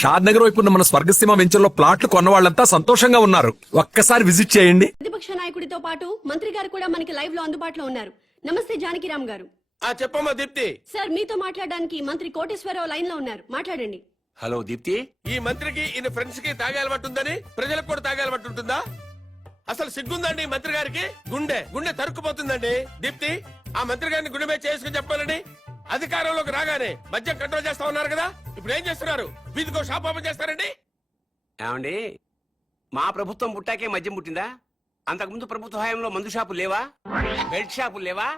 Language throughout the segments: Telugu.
షాద్ నగర్ వైపు ఉన్న మన స్వర్గసీమ వెంచర్లో ప్లాట్లు కొన్న వాళ్ళంతా సంతోషంగా ఉన్నారు. ఒక్కసారి విజిట్ చేయండి. ప్రతిపక్ష నాయకుడితో పాటు మంత్రి గారు కూడా మనకి లైవ్ లో అందుబాటులో ఉన్నారు. నమస్తే జానకిరామ్ గారు. చెప్పమ్మా దీప్తి. సార్ మీతో మాట్లాడడానికి మంత్రి కోటేశ్వరరావు లైన్ లో ఉన్నారు, మాట్లాడండి. హలో దీప్తి. ఈ మంత్రికి ఈయన ఫ్రెండ్స్ కి తాగే అలవాటు ఉందని ప్రజలకు కూడా తాగే అలవాటు ఉంటుందా? అసలు సిగ్గుందండి మంత్రి గారికి? గుండె గుండె తరుక్కుపోతుందండి. దీప్తి, ఆ మంత్రి గారిని గుండె మీద చేసుకుని చెప్పాలని అధికారంలోకి రాగానే మద్యం కంట్రోల్ చేస్తా ఉన్నారు కదా, ఇప్పుడు ఏం చేస్తున్నారు? వీధికో షాప్ ఓపెన్ చేస్తారండి? ఏమండి, మా ప్రభుత్వం పుట్టాకే మద్యం పుట్టిందా? అంతకుముందు ప్రభుత్వ హయాంలో మందు షాపులు లేవా? బెల్ట్ షాపులు లేవా?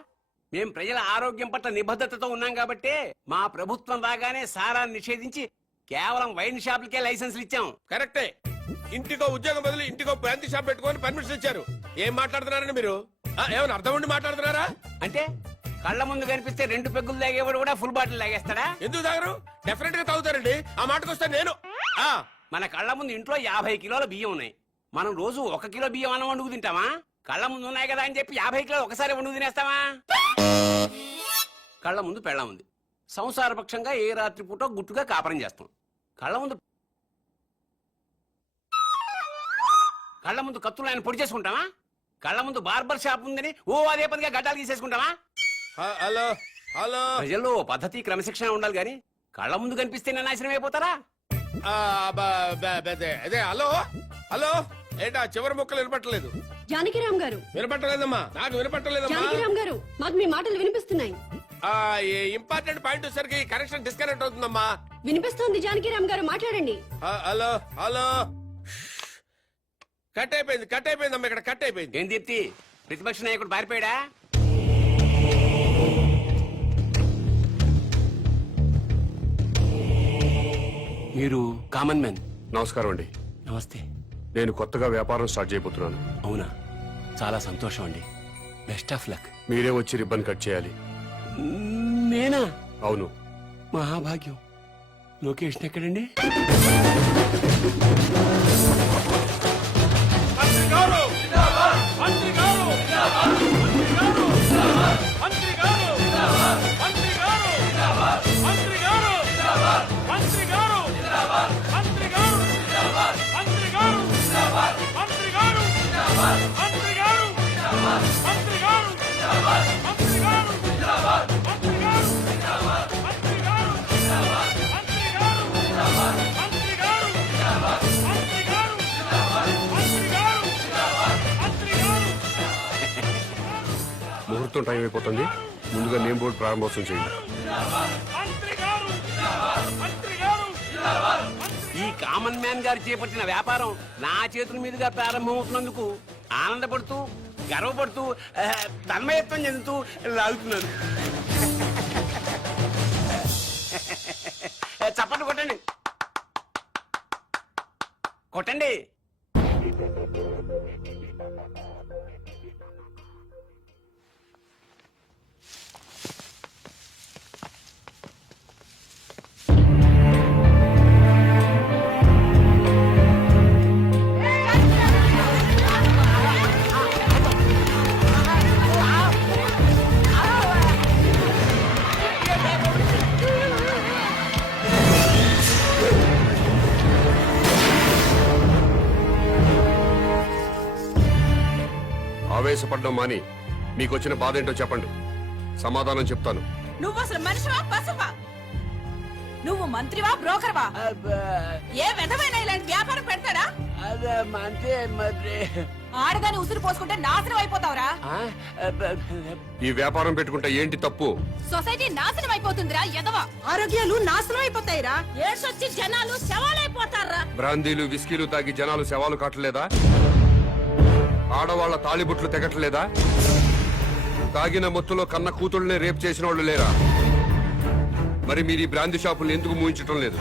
మేం ప్రజల ఆరోగ్యం పట్ల నిబద్ధతతో ఉన్నాం కాబట్టి మా ప్రభుత్వం రాగానే సారాన్ని నిషేధించి కేవలం వైన్ షాపులకే లైసెన్సులు ఇచ్చాం. కరెక్టే. ఇంటికో ఉద్యోగం బదులు ఇంటికో బ్రాంతి షాప్ పెట్టుకొని పర్మిషన్ ఇచ్చారు. ఏం మాట్లాడుతున్నారండి మీరు? ఏమైనా అర్థం ఉండి మాట్లాడుతున్నారా? అంటే కళ్ళ ముందు కనిపిస్తే 2 పెగ్గులు తాగేవాడు కూడా ఫుల్ బాటిల్ తాగేస్తాడా? ఎందుకు తాగరు? డెఫినెట్ గా తాగుతారండి. ఆ మాటకు వస్తే నేను మన కళ్ళ ముందు ఇంట్లో 50 కిలోల బియ్యం ఉన్నాయి. మనం రోజు 1 కిలో బియ్యం అన్నం వండుకు తింటామా? కళ్ళ ముందు ఉన్నాయి కదా అని చెప్పి 50 కిలోలు ఒకసారి వండుకు తినేస్తావా? కళ్ళ ముందు పెళ్ళం ఉంది. సంసారపక్షంగా ఏ రాత్రి పూట గుట్టుగా కాపురం చేస్తాం. కళ్ళ ముందు కత్తులు ఆయన పొడి చేసుకుంటామా? కళ్ళ ముందు బార్బర్ షాప్ ఉందని అదే పదిగా గడ్డాలు తీసేసుకుంటామా? హలో హలో, ప్రజల్లో పద్ధతి క్రమశిక్షణ ఉండాలి గాని కళ్ళ ముందు కనిపిస్తేనే నాశనం అయిపోతారా? అదే హలో హలో, ఏంటా చివరి ముక్కలు వినపట్టలేదు? జానకిరామ్ గారు. వినపట్టలేదమ్మా, నాకు వినపట్టలేదమ్మా. జానకిరామ్ గారు, మాకు మీ మాటలు వినిపిస్తున్నాయి. ఇంపార్టెంట్ పాయింట్ వచ్చేసరికి కనెక్షన్ డిస్కనెక్ట్ అవుతుందమ్మా. వినిపిస్తోంది జానకిరామ్ గారు, మాట్లాడండి. హలో హలో, కట్ అయిపోయిందమ్మా, ఇక్కడ కట్ అయిపోయింది. ఏం దీప్తి, ప్రతిపక్ష నాయకుడు పారిపోయాడా? మీరు కామన్ మ్యాన్. నమస్కారం అండి. నమస్తే. నేను కొత్తగా వ్యాపారం స్టార్ట్ చేయబోతున్నాను. అవునా, చాలా సంతోషం అండి. Best of luck. మీరే వచ్చి రిబ్బన్ కట్ చేయాలి. నేనా? అవును. మహాభాగ్యం. లొకేషన్ ఎక్కడండి? ముహూర్తం టైం అయిపోతుంది. ముందుగా నేమ్ బోర్డు ప్రారంభోత్సవం చేయండి. ఈ కామన్ మ్యాన్ గారు చేపట్టిన వ్యాపారం నా చేతుల మీదుగా ప్రారంభమవుతున్నందుకు ఆనందపడుతూ గర్వపడుతూ తన్మయత్వం చెందుతూ లాగుతున్నాను. చప్పట్లు కొట్టండి, కొట్టండి. ఆవేశపడ్డం మాని మీకు వచ్చిన బాధ ఏంటో చెప్పండి, సమాధానం చెప్తాను. నువ్వు అసలు మనిషివా పశువా? నువ్వు మంత్రివా బ్రోకర్వా? ఏ విధమైన ఇలాంటి వ్యాపారం పెడతాడా? ఆడదాన్ని ఉసురు పోసుకుంటే నాశనం అయిపోతావురా. ఈ వ్యాపారం పెట్టుకుంటే ఏంటి తప్పు? సొసైటీ నాశనం అయిపోతుందిరా ఎదవా. ఆరోగ్యాలు నాశనం అయిపోతాయిరా. ఏడ్సొచ్చి జనాలు శవాలైపోతారా. బ్రాందీలు విస్కీలు తాగి జనాలు శవాలు కాటలేదా? ఆడవాళ్ల తాళిబుట్లు తెగట్లేదా? తాగిన మొత్తులో కన్న కూతుళ్ళనే రేప్ చేసిన వాళ్ళు లేరా? మరి మీరు ఈ బ్రాందీ షాపులు ఎందుకు మూయించటం లేదు?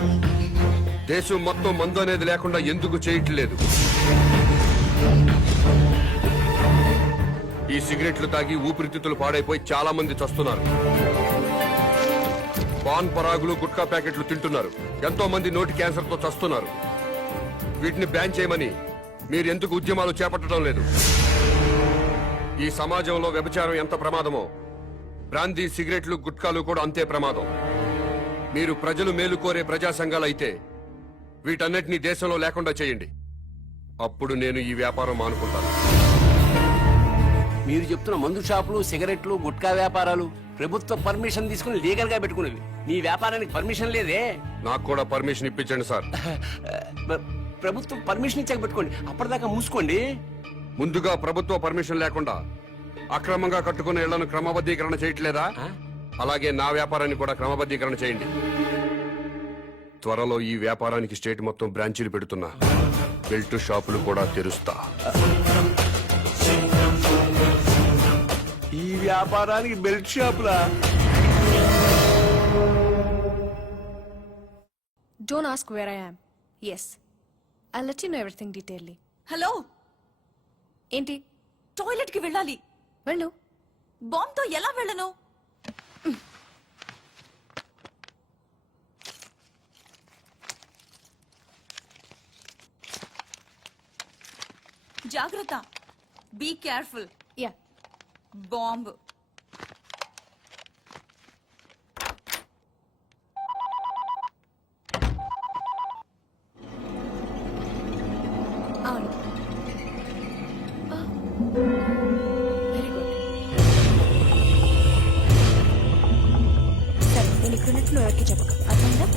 దేశం మొత్తం మందు అనేది లేకుండా ఎందుకు చేయట్లేదు? ఈ సిగరెట్లు తాగి ఊపిరితిత్తులు పాడైపోయి చాలా మంది చస్తున్నారు. పాన్ పరాగులు గుట్కా ప్యాకెట్లు తింటున్నారు. ఎంతో మంది నోటి క్యాన్సర్ తో చస్తున్నారు. వీటిని బ్యాన్ చేయమని మీరు ఎందుకు ఉద్యమాలు చేపట్టడం లేదు? ఈ సమాజంలో వ్యభిచారం ఎంత ప్రమాదమో బ్రాందీ సిగరెట్లు గుట్కాలు కూడా అంతే ప్రమాదం. మీరు ప్రజలు మేలు కోరే ప్రజా సంఘాలైతే వీటన్నిటినీ దేశంలో లేకుండా చేయండి. అప్పుడు నేను ఈ వ్యాపారం మానుకుంటాను. మీరు చెప్తున్న మందు షాపులు, సిగరెట్లు, గుట్కా వ్యాపారాలు ప్రభుత్వ పర్మిషన్ తీసుకుని లీగల్ గా పెట్టుకునేవి. మీ వ్యాపారానికి పర్మిషన్ లేదే. నాకు కూడా పర్మిషన్ ఇప్పించండి సార్. ప్రభుత్వం పర్మిషన్ ఇచ్చాక పెట్టుకోండి, అప్పటిదాకా మూసుకోండి. ముందుగా ప్రభుత్వ పర్మిషన్ లేకుండా అక్రమంగా కట్టుకున్న ఇళ్లను క్రమబద్ధీకరణ చేయట్లేదా? అలాగే నా వ్యాపారాన్ని కూడా క్రమబద్ధీకరణ చేయండి. త్వరలో ఈ వ్యాపారానికి స్టేట్ మొత్తం బ్రాంచీలు పెడుతున్నా. బెల్ట్ షాపులు కూడా తెరుస్తా. ఈ వ్యాపారానికి belt షాపులా? Don't ask where I am. Yes. I'll let you know everything detailedly. Hello, ఏంటి? టాయిలెట్ కి వెళ్ళాలి. వెళ్ళు. బాంబ్ తో ఎలా వెళ్ళను? జాగ్రత్త. Be careful. Yeah. బాంబ్. అవును. Very good. సరే, నేను ఇక్కడ ఉన్నట్టు నువ్వు ఎవరికి చెప్పకు. అర్థమైందా?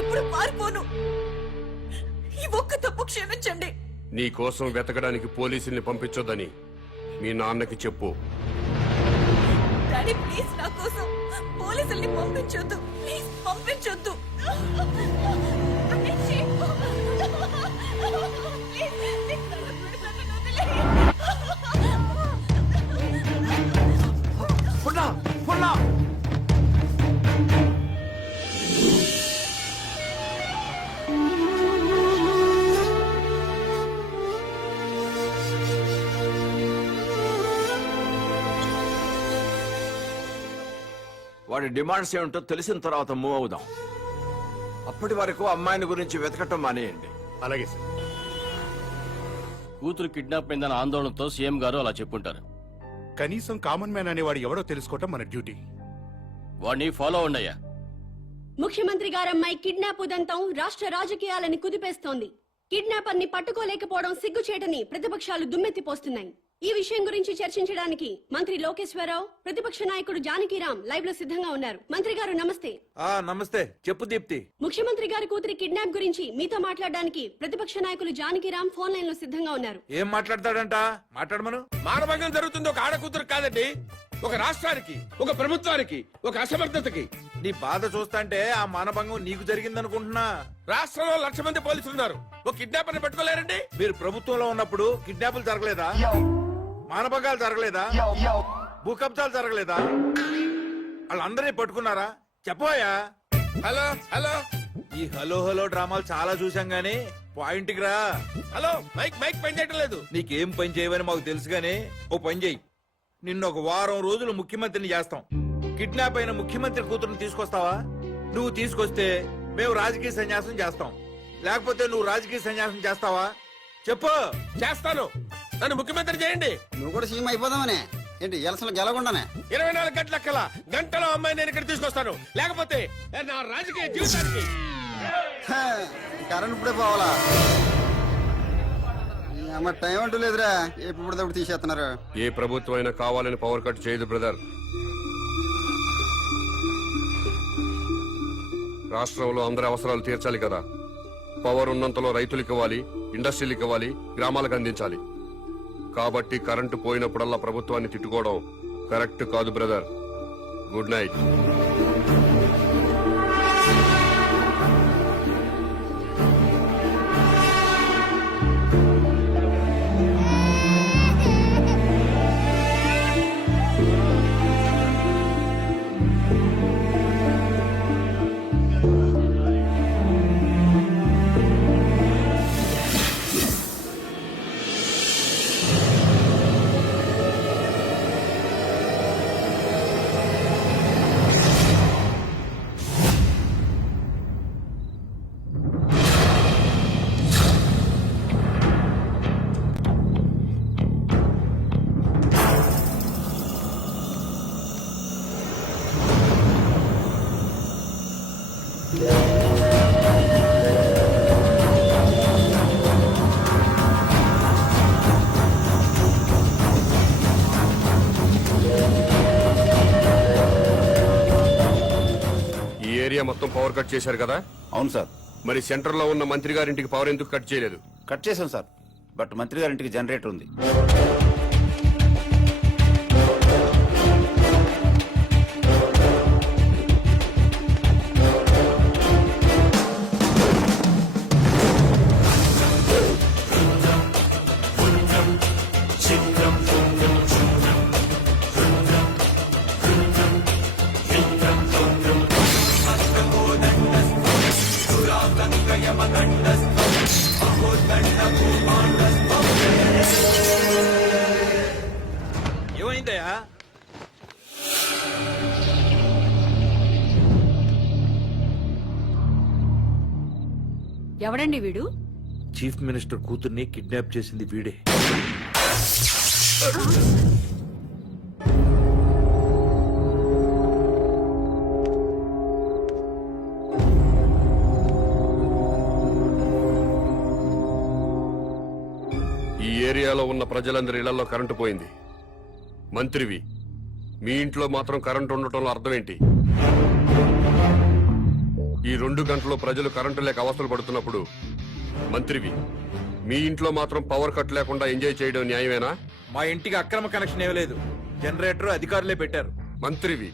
ఎప్పుడు పారిపోను. ఈ ఒక్క తప్పు క్షమించండి. నీ కోసం వెతకడానికి పోలీసుల్ని పంపించొద్దని మీ నాన్నకి చెప్పు. డాడీ ప్లీజ్, నా కోసం పోలీసుల్ని పంపించొద్దు. ప్లీజ్ పంపించొద్దు. వాడి డిమాండ్స్ ఏమిటో తెలిసిన తర్వాత మూవ్ అవుదాం. అప్పటి వరకు అమ్మాయిని గురించి వెతకటం మానేయండి. అలాగే సార్. కూతురు కిడ్నాప్ అయిందన్న ఆందోళనతో సీఎం గారు అలా చెప్పుంటారు. కనీసం కామన్ మ్యాన్ అనేవాడు ఎవడో తెలుసుకోవటం మన డ్యూటీ. వాడిని ఫాలో ఉండయ్యా. ముఖ్యమంత్రి గారమ్మాయి కిడ్నాప్ ఉదంతం రాష్ట్ర రాజకీయాలని కుదిపేస్తోంది. కిడ్నాపర్ ని పట్టుకోలేకపోవడం సిగ్గుచేటని ప్రతిపక్షాలు దుమ్మెత్తిపోస్తున్నాయి. ఈ విషయం గురించి చర్చించడానికి మంత్రి లోకేశ్వరరావు, ప్రతిపక్ష నాయకుడు జానకిరామ్ లైవ్ లో సిద్ధంగా ఉన్నారు. మంత్రి గారు నమస్తే. నమస్తే. చెప్పు దీప్తి. ముఖ్యమంత్రి గారి కూతురి కిడ్నాప్ గురించి మీతో మాట్లాడడానికి ప్రతిపక్ష నాయకులు జానకిరామ్ ఫోన్ లైన్ లో సిద్ధంగా ఉన్నారు. ఏం మాట్లాడతాడంట? మాట్లాడమను. మానభంగం జరుగుతుంది ఒక ఆడకూతురు కాదండి, ఒక రాష్ట్రానికి, ఒక ప్రభుత్వానికి, ఒక అసమర్థతకి. నీ బాధ చూస్తాంటే ఆ మానభంగం నీకు జరిగిందనుకుంటున్నా. రాష్ట్రంలో 1,00,000 మంది పోలీసులు ఉన్నారు, ఒక కిడ్నాపర్ని పట్టుకోలేరండి. మీరు ప్రభుత్వంలో ఉన్నప్పుడు కిడ్నాపులు జరగలేదా? మానభంగాలు జరగలేదా? భూ కబ్జాలు జరగలేదా? వాళ్ళందరినీ పట్టుకున్నారా? చెప్పోయా. హలో హలో ఈ హలో హలో డ్రామాలు చాలా చూసాం గానీ పాయింట్ కి రా. హలో, మైక్ మైక్ పని చేయటం లేదు. నీకేం పని చేయవని మాకు తెలుసు గానీ ఓ పని చెయ్యి. నిన్ను ఒక వారం రోజులు ముఖ్యమంత్రిని చేస్తాం. కిడ్నాప్ అయిన ముఖ్యమంత్రి కూతురుని తీసుకొస్తావా? నువ్వు తీసుకొస్తే మేము రాజకీయ సన్యాసం చేస్తాం, లేకపోతే నువ్వు రాజకీయ సన్యాసం చేస్తావా? చెప్పు. చేస్తాను, నన్ను ముఖ్యమంత్రి చేయండి. నువ్వు కూడా సీఎం అయిపోదామనే ఏంటి? ఎలసలు గెలకుండానే 24 గంటల కల్లా గంటలో అమ్మాయి నేను ఇక్కడ తీసుకొస్తాను, లేకపోతే నా రాజకీయ జీవితానికి. కరెంట్ ఇప్పుడే పోవాలా? అమ్మ టైం అంటూ లేదురా, ఎప్పుడు తీసేస్తున్నారు. ఏ ప్రభుత్వం అయినా కావాలని పవర్ కట్ చేయదు బ్రదర్. రాష్ట్రంలో అందరి అవసరాలు తీర్చాలి కదా. పవర్ ఉన్నంతలో రైతులకు ఇవ్వాలి, ఇండస్ట్రీలకు ఇవ్వాలి, గ్రామాలకు అందించాలి. కాబట్టి కరెంటు పోయినప్పుడల్లా ప్రభుత్వాన్ని తిట్టుకోవడం కరెక్ట్ కాదు బ్రదర్. Good night. మొత్తం పవర్ కట్ చేశారు కదా? అవును సార్. మరి సెంటర్ లో ఉన్న మంత్రి గారింటికి పవర్ ఎందుకు కట్ చేయలేదు? కట్ చేశాం సార్, బట్ మంత్రి గారింటికి జనరేటర్ ఉంది. ఏమైందయ్యా? ఎవడండి వీడు? చీఫ్ మినిస్టర్ కూతుర్ని కిడ్నాప్ చేసింది వీడే. ఈ ఏరియాలో ఉన్న ప్రజలందరి ఇళ్లలో కరెంటు పోయింది. మంత్రివి, మీ ఇంట్లో మాత్రం కరెంటు ఉండటంలో అర్థం ఏంటి? ఈ 2 గంటలు ప్రజలు కరెంటు లేక అవస్థలు పడుతున్నప్పుడు మంత్రివి, మీ ఇంట్లో మాత్రం పవర్ కట్ లేకుండా ఎంజాయ్ చేయడం న్యాయమేనా? మా ఇంటికి అక్రమ కనెక్షన్ ఇవ్వలేదు, జనరేటర్ అధికారులే పెట్టారు. మంత్రివి,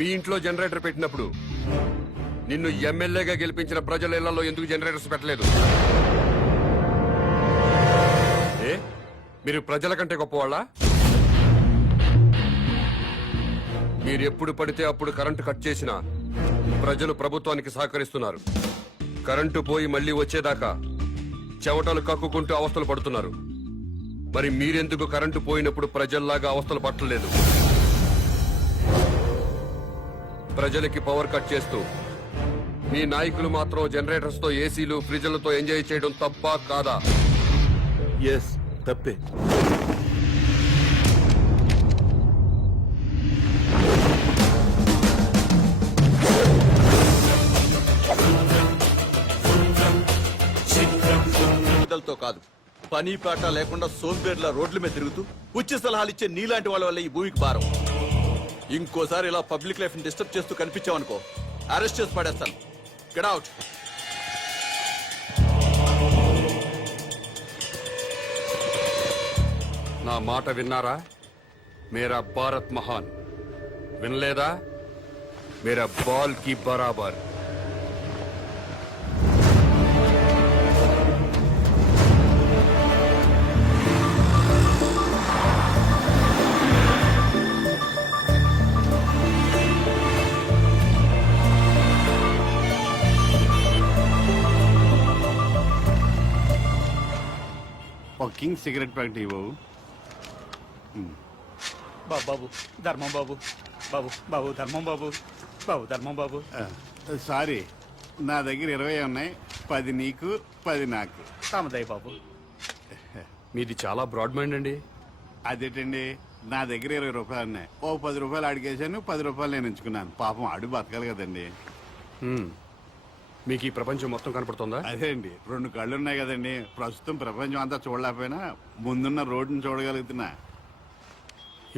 మీ ఇంట్లో జనరేటర్ పెట్టినప్పుడు నిన్ను ఎమ్మెల్యేగా గెలిపించిన ప్రజల ఇళ్లలో ఎందుకు జనరేటర్స్ పెట్టలేదు? ఏ, మీరు ప్రజల కంటే గొప్పవాళ్ళా? మీరు ఎప్పుడు పడితే అప్పుడు కరెంటు కట్ చేసినా ప్రజలు ప్రభుత్వానికి సహకరిస్తున్నారు. కరెంటు పోయి మళ్లీ వచ్చేదాకా చెవటలు కక్కుకుంటూ అవస్థలు పడుతున్నారు. మరి మీరెందుకు కరెంటు పోయినప్పుడు ప్రజల్లాగా అవస్థలు పట్టలేదు? ప్రజలకి పవర్ కట్ చేస్తూ మీ నాయకులు మాత్రం జనరేటర్స్ తో, ఏసీలు, ఫ్రిడ్జ్లతో ఎంజాయ్ చేయడం తప్పా కాదా? ఎస్, తప్పే. తో కాదు, పని పాట లేకుండా సోంబేర్ల రోడ్ల మీద తిరుగుతూ ఉచిత సలహాలు ఇచ్చే నీలాంటి వాళ్ళ వల్ల ఈ భూమికి భారం. ఇంకోసారి ఇలా పబ్లిక్ లైఫ్ ని డిస్టర్బ్ చేస్తూ కనిపించావనుకో అరెస్ట్ చేసి పడేస్తాను. Get out. నా మాట విన్నారా? మేరా భారత్ మహాన్. వినలేదా? మేరా బాల్ కి బరాబర్. ఒక కింగ్ సిగరెట్ ప్యాకెట్ ఇవ్వవు. బాబు ధర్మం బాబు, బాబు బాబు ధర్మం బాబు, బాబు ధర్మం బాబు. సారీ, నా దగ్గర 20 ఉన్నాయి. 10 నీకు, 10 నాకు. తామదయ్య బాబు. మీది చాలా బ్రాడ్ మైండ్ అండి. అదేంటండి, నా దగ్గర 20 రూపాయలు ఉన్నాయి. ఓ 10 రూపాయలు అడిగేశాను, 10 రూపాయలు నేను ఉంచుకున్నాను. పాపం అడు బతకాలి కదండి. మీకు ఈ ప్రపంచం మొత్తం కనపడుతుందా? అదే అండి, 2 కళ్ళు ఉన్నాయి కదండి. ప్రస్తుతం ప్రపంచం అంతా చూడలేకపోయినా ముందున్న రోడ్డుని చూడగలుగుతున్నా.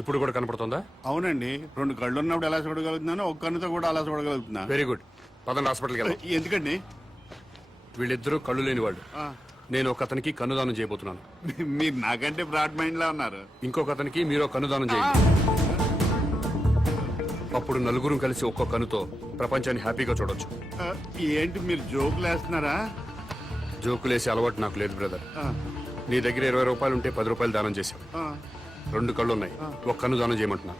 ఇప్పుడు కూడా కనపడుతుందా? అవునండి, 2 కళ్ళు ఉన్నప్పుడు ఎలా చూడగలుగుతున్నానో ఒక కన్నుతో కూడా అలా చూడగలుగుతున్నా. Very good. పదండి హాస్పిటల్కి వెళ్దాం. ఎందుకండి? వీళ్ళిద్దరూ కళ్ళు లేని వాళ్ళు. ఆ, నేను ఒక అతనికి కన్నుదానం చేయబోతున్నాను. మీరు నాకంటే బ్రాడ్ మైండ్ లా ఉన్నారు. ఇంకొక అతనికి మీరు కన్నుదానం చేయండి. అప్పుడు నలుగురు కలిసి ఒక్కో కన్నుతో ప్రపంచాన్ని హ్యాపీగా చూడొచ్చు. ఆ, ఏంటి మీరు జోకులు వేస్తున్నారా? జోకులేసే అలవాటు నాకు లేదు బ్రదర్. నీ దగ్గర 20 రూపాయలు ఉంటే 10 రూపాయలు దానం చేశావు. 2 కళ్ళు ఉన్నాయి, ఒక కన్ను దానం చేయమంటున్నా.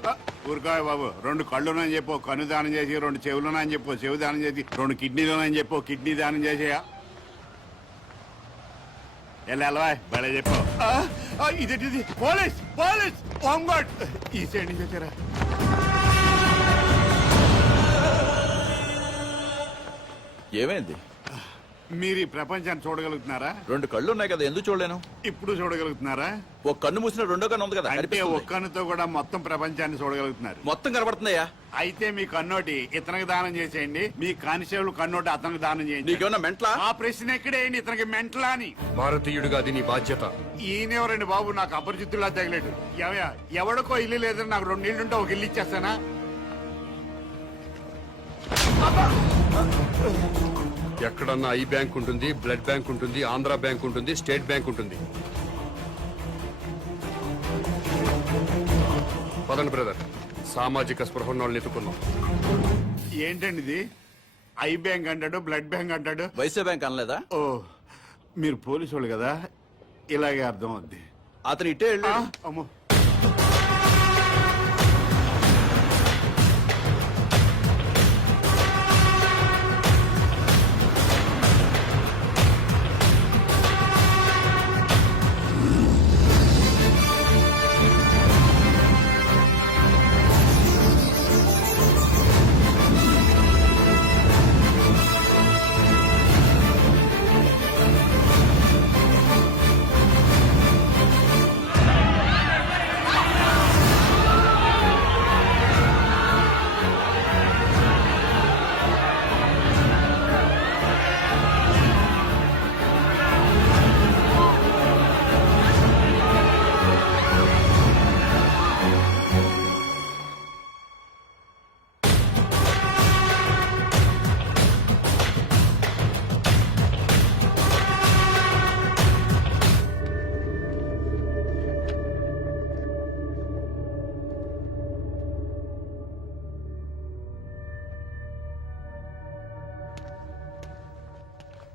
ఊరుకాయ బాబు, 2 కళ్ళునని చెప్పు కన్ను దానం చేసి, 2 చెవులునని చెప్పు చెవు దానం చేసి, 2 కిడ్నీలోనని చెప్పు కిడ్నీ దానం చేసేయా. ఎలా బలే చెప్పు. ఇదేంటిది? పోలీస్ పోలీస్ హోంగార్డ్ ఈ సైడ్ నుంచి వచ్చారా? ఏమైంది? మీరు ఈ ప్రపంచాన్ని చూడగలుగుతున్నారా? 2 కళ్ళు ఉన్నాయి కదా, ఎందుకు చూడలేను? ఇప్పుడు చూడగలుగుతున్నారా? ఒక కన్ను మూసిన రెండో కన్ను ఉంది కదా, అంటే కనిపిస్తుంది. ఒక్క కన్నుతో కూడా మొత్తం ప్రపంచాన్ని చూడగలుగుతున్నారు. మొత్తం కనబడుతుందయ్యా. అయితే మీ కన్నోటి ఇతనికి దానం చేసేయండి, మీ కానిస్టేబుల్ కన్నోటి అతనికి దానం చేయండి. నీకేమన్నా మెంట్లా? ఆ ప్రశ్న ఎక్కడేయండి, ఇతనికి మెంటలా అని. భారతీయుడిగా అది నీ బాధ్యత. ఈయనెవరండి బాబు, నాకు అపరిచితుల్లా తగిలేడు. ఎవడికో ఇల్లు లేదని నాకు 2 ఇల్లుంటే ఒక ఇల్లు ఇచ్చేస్తానా? ఎక్కడన్నా ఐ బ్యాంక్ ఉంటుంది, బ్లడ్ బ్యాంక్ ఉంటుంది, ఆంధ్ర బ్యాంక్ ఉంటుంది, స్టేట్ బ్యాంక్ ఉంటుంది. పదండి బ్రదర్, సామాజిక స్పృహ వాళ్ళని ఎత్తుకున్నాం. ఏంటండి ఇది? ఐ బ్యాంక్ అంటాడు, బ్లడ్ బ్యాంక్ అంటాడు. వైసే బ్యాంక్ అనలేదా? ఓ, మీరు పోలీసు వాళ్ళు కదా, ఇలాగే అర్థం అవుద్ది. అతను ఇట్టే వెళ్ళి అమ్మో,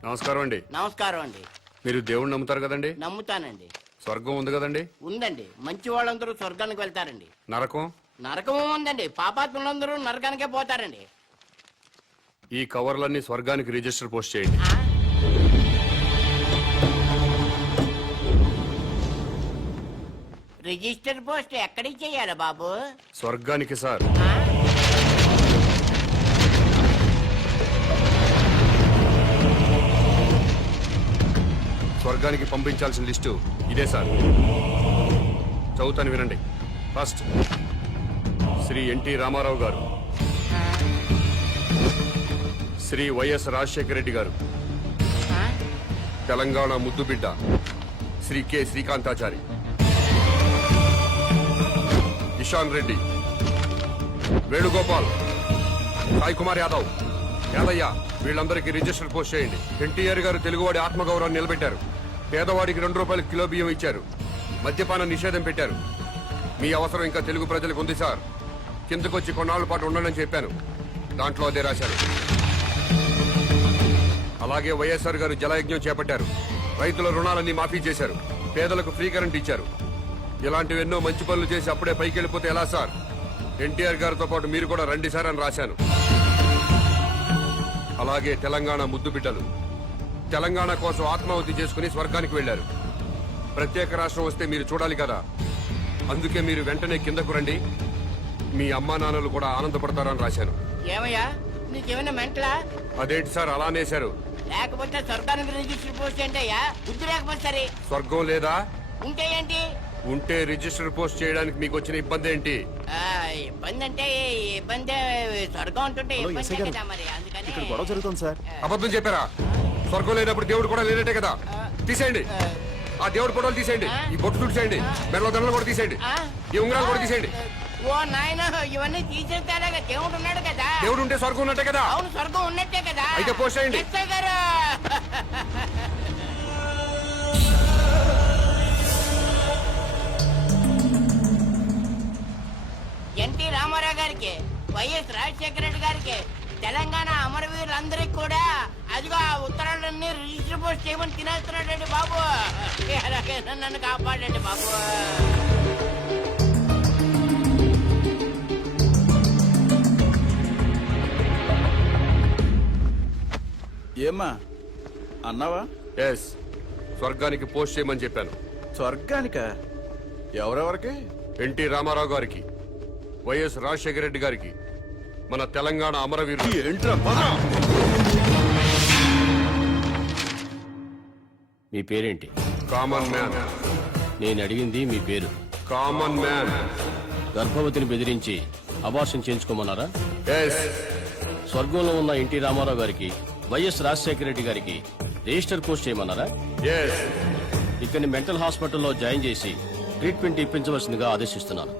నమస్కారం అండి. నమస్కారం అండి. మీరు దేవుణ్ణి నమ్ముతారు కదండి? నమ్ముతానండి. స్వర్గం ఉంది కదండి? ఉందండి. మంచి వాళ్ళందరూ స్వర్గానికి వెళ్తారండి. నరకం? నరకం ఉందండి. పాపాత్ములందరూ నరకానికే పోతారండి. ఈ కవర్లన్నీ స్వర్గానికి రిజిస్టర్ పోస్ట్ చేయండి. రిజిస్టర్ పోస్ట్ ఎక్కడికి చెయ్యాలి బాబు? స్వర్గానికి సార్. స్వర్గానికి పంపించాల్సిన లిస్టు ఇదే సార్. చదువుతాను వినండి. ఫస్ట్ శ్రీ ఎన్టీ రామారావు గారు, శ్రీ వైఎస్ రాజశేఖర రెడ్డి గారు, తెలంగాణ ముద్దుబిడ్డ శ్రీ కె శ్రీకాంతాచారి, ఇషాన్ రెడ్డి, వేణుగోపాల్, సాయి కుమార్ యాదవ్, యాదయ్య వీళ్ళందరికీ రిజిస్టర్ పోస్ట్ చేయండి. ఎన్టీఆర్ గారు తెలుగువాడి ఆత్మగౌరవాన్ని నిలబెట్టారు. పేదవాడికి 2 రూపాయలు కిలో బియ్యం ఇచ్చారు. మద్యపాన నిషేధం పెట్టారు. మీ అవసరం ఇంకా తెలుగు ప్రజలకు ఉంది సార్. కిందకొచ్చి కొన్నాళ్ల పాటు ఉండనని చెప్పాను. దాంట్లో అదే రాశారు. అలాగే వైఎస్ఆర్ గారు జలయజ్ఞం చేపట్టారు. రైతుల రుణాలన్నీ మాఫీ చేశారు. పేదలకు ఫ్రీ కరెంట్ ఇచ్చారు. ఇలాంటివెన్నో మంచి పనులు చేసి అప్పుడే పైకి వెళ్ళిపోతే ఎలా సార్? ఎన్టీఆర్ గారితో పాటు మీరు కూడా రండి సార్ అని రాశాను. అలాగే తెలంగాణ ముద్దు బిడ్డలు తెలంగాణ కోసం ఆత్మాహుతి చేసుకుని స్వర్గానికి వెళ్లారు. ప్రత్యేక రాష్ట్రం వస్తే మీరు చూడాలి కదా, అందుకే మీరు వెంటనే కిందకు రండి. మీ అమ్మా నాన్నలు కూడా ఆనందపడతారని రాశాను. ఏమయ్యా నీకేమైనా మెంటలా? అదేంటి సార్ అలానేశారు? లేకపోతే స్వర్గానికి రిజిస్టర్ పోస్ట్ ఏంటయ్యా? బుద్ధి లేకపోతే సరే. స్వర్గం లేదా? ఉంటే ఏంటి? ఉంటే రిజిస్టర్ పోస్ట్ చేయడానికి మీకు వచ్చిన ఇబ్బంది ఏంటి? ఇబ్బంది అంటే ఇబ్బంది, స్వర్గం ఉంటుంటే ఇబ్బంది కదా మరి. అందుకని గొడవ జరుగుతుంది సార్. అబద్ధం చెప్పారా? స్వర్గం లేనప్పుడు దేవుడు కూడా లేనట్టే కదా. తీసేయండి ఆ దేవుడు ఫోటోలు, తీసేయండి ఈ బొట్టు తుడిచేయండి, మెడలో దండలు కూడా తీసేయండి, ఈ ఉంగరాలు కూడా తీసేయండి. ఓ నాయన, ఇవన్నీ తీసేస్తారా? దేవుడు ఉన్నాడు కదా. దేవుడు ఉంటే స్వర్గం ఉన్నట్టే కదా. అవును, స్వర్గం ఉన్నట్టే కదా. అయితే పోస్ట్ చేయండి. ఎస్ఐ గారు, ఎన్టీ రామారావు గారికి, వైఎస్ రాజశేఖర రెడ్డి గారికి, తెలంగాణ అమరవీరులందరికీ కూడా అదిగో ఆ ఉత్తరాలన్నీ రిజిస్టర్ పోస్ట్ చేయమని తినేస్తున్నాడండి బాబు. అలాగే నన్ను కాపాడండి బాబు. ఏమ్మా అన్నావా? ఎస్, స్వర్గానికి పోస్ట్ చేయమని చెప్పాను. స్వర్గానిక? ఎవరెవరికి? ఎన్టీ రామారావు గారికి, వైఎస్ రాజశేఖర రెడ్డి గారికి, మన తెలంగాణ అమరవీరులు. ఏంట్రా మీ పేరేంటి? Common man. నేను అడిగింది మీ పేరు. Common man. గర్భవతిని బెదిరించి అబార్షన్ చేయించుకోమన్నారా? ఎస్. స్వర్గంలో ఉన్న ఎన్టీ రామారావు గారికి, వైఎస్ రాజశేఖర రెడ్డి గారికి రిజిస్టర్ పోస్ట్ చేయమన్నారా? ఎస్. ఇక్కడిని మెంటల్ హాస్పిటల్లో జాయిన్ చేసి ట్రీట్మెంట్ ఇప్పించవలసిందిగా ఆదేశిస్తున్నాను.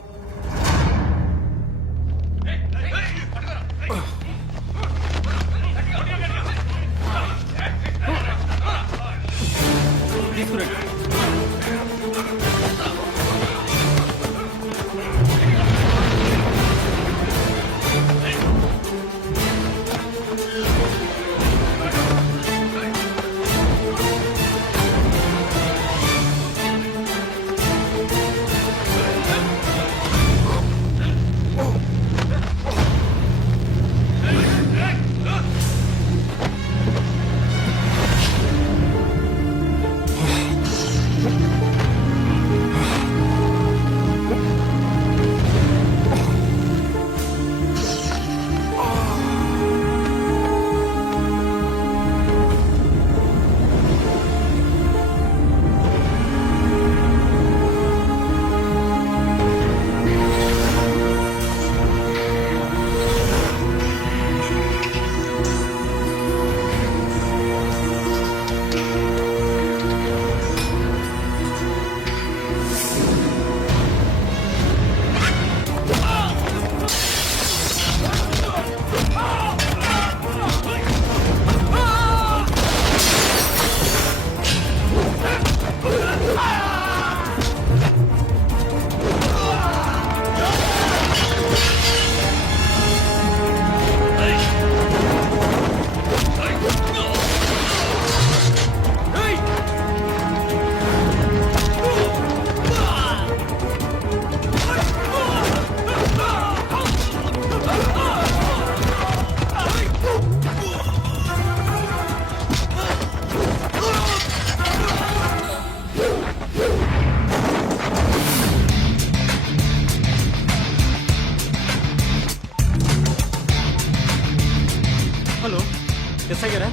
హలో, ఎస్ఐ గారా?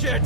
Shit!